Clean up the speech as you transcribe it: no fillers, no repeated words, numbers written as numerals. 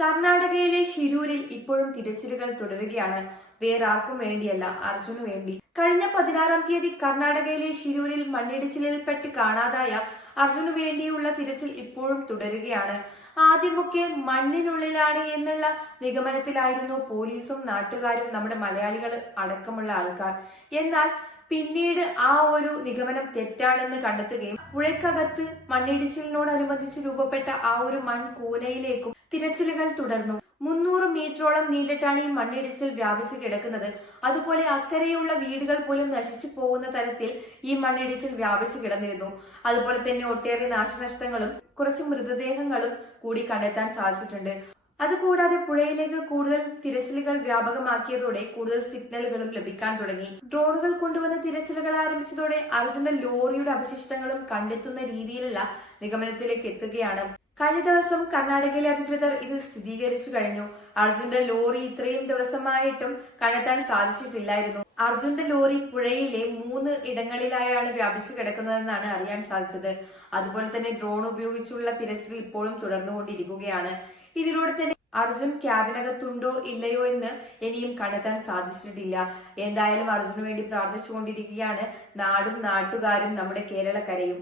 കർണാടകയിലെ ഷിരൂരിൽ ഇപ്പോഴും തിരച്ചിലുകൾ തുടരുകയാണ്. വേറെ ആർക്കും വേണ്ടിയല്ല, അർജുനു വേണ്ടി. കഴിഞ്ഞ 16-ാം തീയതി കർണാടകയിലെ ഷിരൂരിൽ മണ്ണിടിച്ചിലിൽപ്പെട്ട് കാണാതായ അർജുനു വേണ്ടിയുള്ള തിരച്ചിൽ ഇപ്പോഴും തുടരുകയാണ്. ആദ്യമൊക്കെ മണ്ണിനുള്ളിലാണ് എന്നുള്ള നിഗമനത്തിലായിരുന്നു പോലീസും നാട്ടുകാരും നമ്മുടെ മലയാളികൾ അടക്കമുള്ള ആൾക്കാർ. എന്നാൽ പിന്നീട് ആ ഒരു നിഗമനം തെറ്റാണെന്ന് കണ്ടെത്തുകയും പുഴയ്ക്കകത്ത് മണ്ണിടിച്ചിലിനോടനുബന്ധിച്ച് രൂപപ്പെട്ട ആ ഒരു മൺകൂനയിലേക്കും തിരച്ചിലുകൾ തുടർന്നു. 300 മീറ്ററോളം നീണ്ടിട്ടാണ് ഈ മണ്ണിടിച്ചിൽ വ്യാപിച്ചു കിടക്കുന്നത്. അതുപോലെ അക്കരെയുള്ള വീടുകൾ പോലും നശിച്ചു പോകുന്ന തരത്തിൽ ഈ മണ്ണിടിച്ചിൽ വ്യാപിച്ചു കിടന്നിരുന്നു. അതുപോലെ തന്നെ ഒട്ടേറെ നാശനഷ്ടങ്ങളും കുറച്ച് മൃതദേഹങ്ങളും കൂടി കണ്ടെത്താൻ സാധിച്ചിട്ടുണ്ട്. അതുകൂടാതെ പുഴയിലേക്ക് കൂടുതൽ തിരച്ചിലുകൾ വ്യാപകമാക്കിയതോടെ കൂടുതൽ സിഗ്നലുകളും ലഭിക്കാൻ തുടങ്ങി. ഡ്രോണുകൾ കൊണ്ടുവന്ന തിരച്ചിലുകൾ ആരംഭിച്ചതോടെ അർജുന്റെ ലോറിയുടെ അവശിഷ്ടങ്ങളും കണ്ടെത്തുന്ന രീതിയിലുള്ള നിഗമനത്തിലേക്ക് എത്തുകയാണ്. കഴിഞ്ഞ ദിവസം കർണാടകയിലെ അധികൃതർ ഇത് സ്ഥിരീകരിച്ചു കഴിഞ്ഞു. അർജുന്റെ ലോറി ഇത്രയും ദിവസമായിട്ടും കണ്ടെത്താൻ സാധിച്ചിട്ടില്ലായിരുന്നു. അർജുന്റെ ലോറി പുഴയിലെ 3 ഇടങ്ങളിലായാണ് വ്യാപിച്ചു കിടക്കുന്നതെന്നാണ് അറിയാൻ സാധിച്ചത്. അതുപോലെ തന്നെ ഡ്രോൺ ഉപയോഗിച്ചുള്ള തിരച്ചിൽ ഇപ്പോഴും തുടർന്നുകൊണ്ടിരിക്കുകയാണ്. ഇതിലൂടെ തന്നെ അർജുൻ ക്യാബിനകത്തുണ്ടോ ഇല്ലയോ എന്ന് ഇനിയും കണ്ടെത്താൻ സാധിച്ചിട്ടില്ല. എന്തായാലും അർജുനു വേണ്ടി പ്രാർത്ഥിച്ചുകൊണ്ടിരിക്കുകയാണ് നാടും നാട്ടുകാരും നമ്മുടെ കേരളക്കരയും.